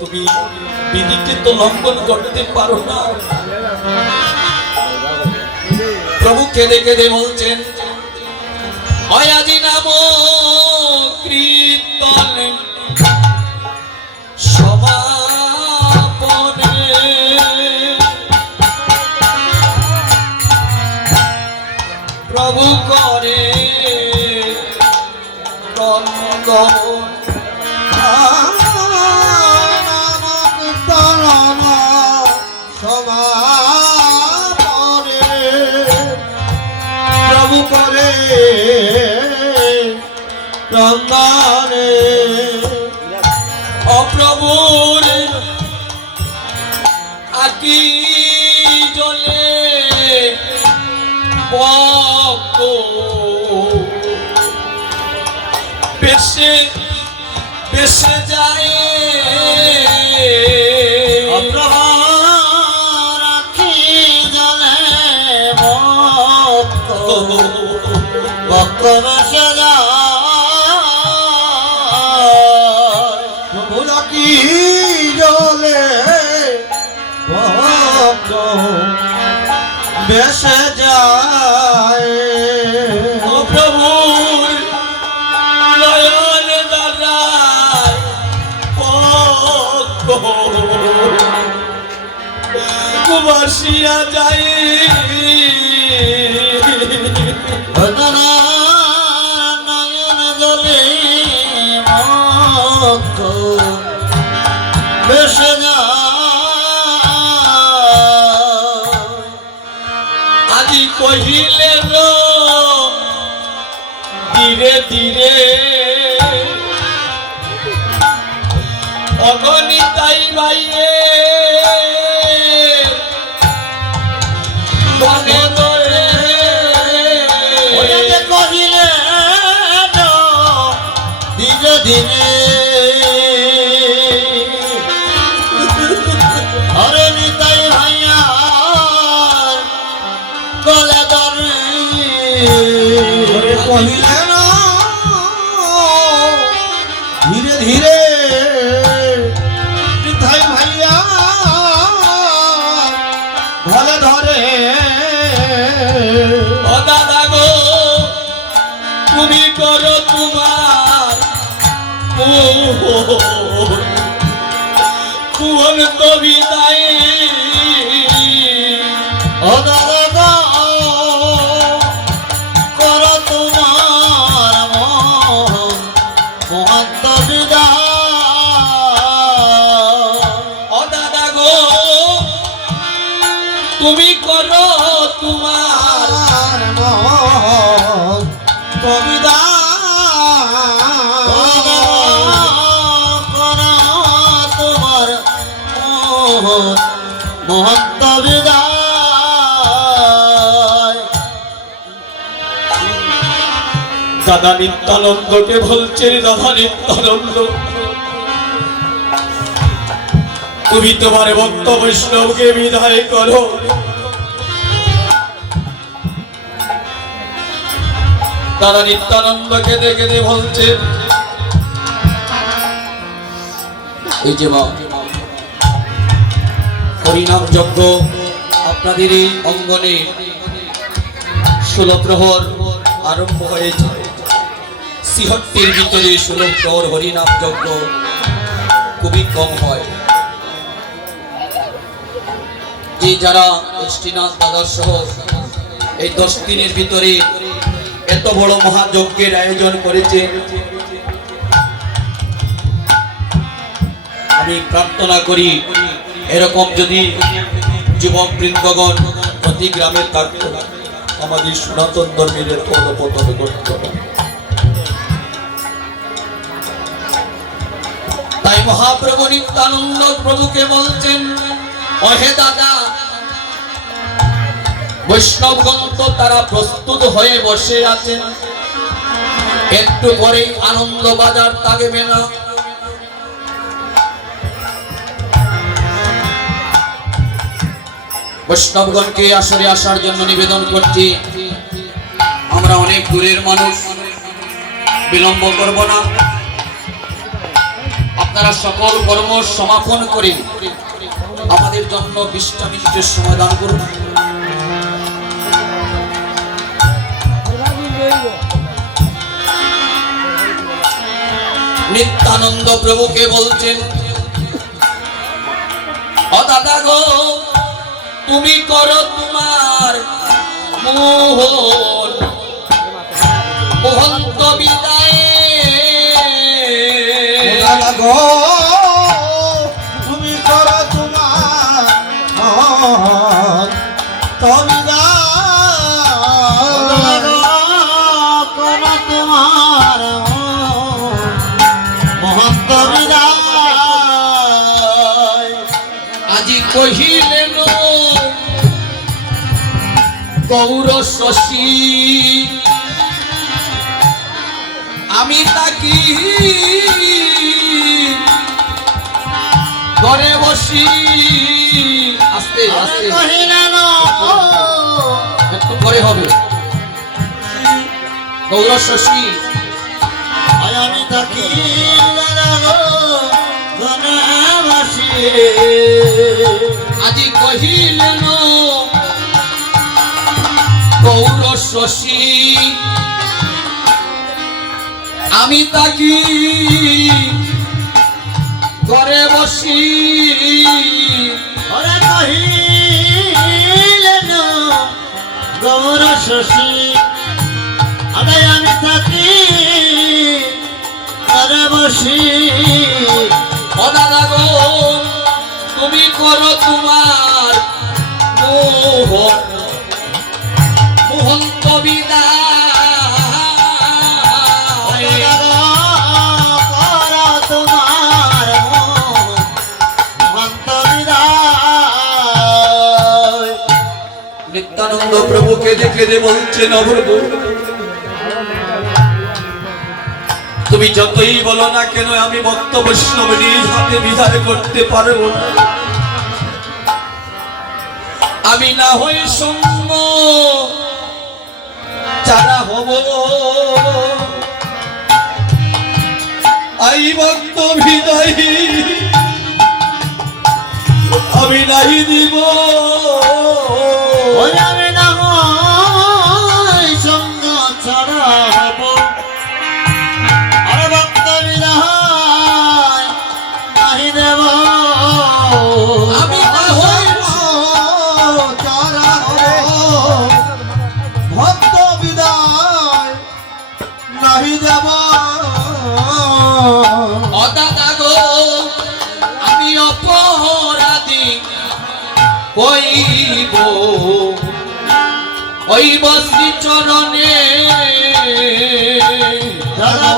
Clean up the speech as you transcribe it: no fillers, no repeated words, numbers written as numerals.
তুমি বিধিকে তো লঙ্ঘন করতে পারো না। প্রভু কেঁদে কেঁদে বলছেন, অয়াজি নাম কীর্তন সমাপনে প্রভু করে ক্রন্দন। প্রভু করে ক্রন্দনে অপ্রভুর আকি জলে বক্ষ বেশে বেশে যায়। অপ্রভুর আখি জলে বক্ষ বেশে যায়। প্রভুর আখি জলে বক্ষ বেশে যায়। ও প্রভুর নয়ন দ্বারায় পক্ষ কুবাসিয়া যায়। নয়ন জলে বক্ষ বেশে যায়। আজি কহিলে ধীরে ধীরে অগণিতাই বাইয়ে মনে ধরে কহিলে ধীরে ধীরে হরে নিতাই ভাইয়া গলে ধরে কহিলে না ধীরে ধীরে নিতাই ভাইয়া গলে ধরে। ও দাদা গো তুমি করো তোমার কুহন তো বিদায়। ও দাদা কর তোমার মহত্ব বিদায়। ও দাদা গো তুমি করো তোমার মহত্ব বিদায়। কর তোমার মহত্ব বিদায়। দাদা নিত্যানন্দকে বলছেন, দাদা নিত্যানন্দ তুমি তোমার ভক্ত বৈষ্ণবকে বিদায় করো। দাদা নিত্যানন্দ কেঁদে কেঁদে বলছেন, এই যে মা হরিনাম যজ্ঞ আপনাদের এই অঙ্গনে 16 প্রহর আরম্ভ হয়েছে। 76 ভিতরে 16 প্রহর হরিনাম যজ্ঞ খুবই কম হয়। যে যারা এসটিনাথ দাদার সহ এই 10 দিনের ভিতরে এত বড় মহাযজ্ঞের আয়োজন করেছে, আমি প্রার্থনা করি এরকম যদি যুবক বৃন্দগণ প্রতি গ্রামে থাকতো, আমাদের সনাতন ধর্মের পদপতন করত না। তাই মহাপ্রভু নিত্যানন্দ প্রভুকে বলছেন, ওহে দাদা বৈষ্ণবগণ তো তারা প্রস্তুত হয়ে বসে আছেন, একটু পরেই আনন্দ বাজার থাকবে না। বৈষ্ণবগণকে আসরে আসার জন্য নিবেদন করছি। আমরা অনেক দূরের মানুষ, বিলম্ব করব না। আপনারা আপনারা সকল কর্ম সমাপন করে আমাদের জন্য 20টা মিনিটের সময় দান করুন। নিত্যানন্দ প্রভুকে বলছেন, ও দাদা গো, তুমি করো তোমার মোহন মোহন্ত বিদায়। গো তুমি করো তোমার মহন্ত বিদায়। আজি কহিলেন গৌর শশী, আমি তাকি ঘরে বসি। আস্তে আস্তে কহিলেন একটু ঘরে হবে। গৌর শশী, আমি থাকি বসি। আজি কহিলেন গৌর শশী, আমি তাকি ঘরে বসি। ওরে কহিলেন গৌর শশী, আমি থাকি ঘরে বসি। ও দাদা গো, তুমি করো তোমার মোহন্ত বিদায়। তোমার মহন্ত বিদায়। নিত্যানন্দ প্রভুকে দেখে বলছেন, অপ্রভু, তুমি যতই বলো না কেন আমি ভক্ত বৈষ্ণব নিজ হাতে বিদায় করতে পারবো না। আমি না হই সঙ্গ যারা হব, আই ভক্ত বিদায় আমি নাই দিব। আমি না হয় সঙ্গ ছাড়া হব, আর ভক্ত বিদায় নাহি দেব। আমি না হই ছাড়া হব, ভক্ত বিদায় নাহি দেব। ও দাদা গো, আমি অপরাধী হইব হইব শ্রীচরণে। দাদা